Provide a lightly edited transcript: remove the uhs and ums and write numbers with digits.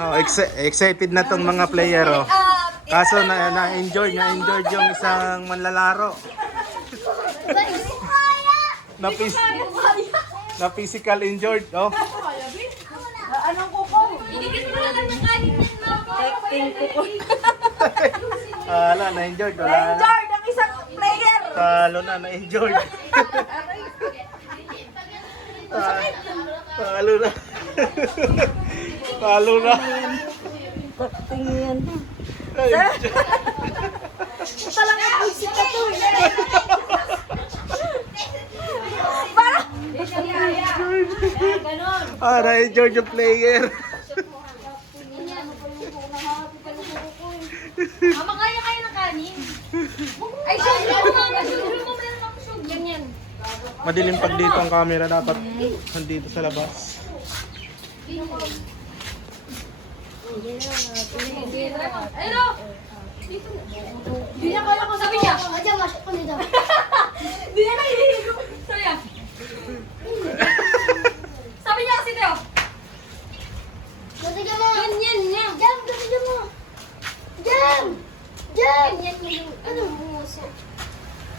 Oh, excited na tong mga player, oh. Kaso na-enjoy yung isang manlalaro. Na physical injured, oh. Anong kuko? Iligit mo lang ng kanin yan, no? Acting kuko. Wala, na-injured. Wala na. Enjoy ang isang player. Talo na, na-injured. Talo na. Talo na. Acting yan. Talagang isip ka to. Na-injured yung player. Mama, kaya kayo ng kanin? Ay, syempre mo mga syempre mo meron ako syempre. Yan. Madilim pag dito ang camera, dapat nandito sa labas. Ayun o! Di niya kaya ko sabi niya. Di niya nahihilo. Sabi niya. Sabi niya kasi Teo. Ganyan niya. Ganyan yung ano?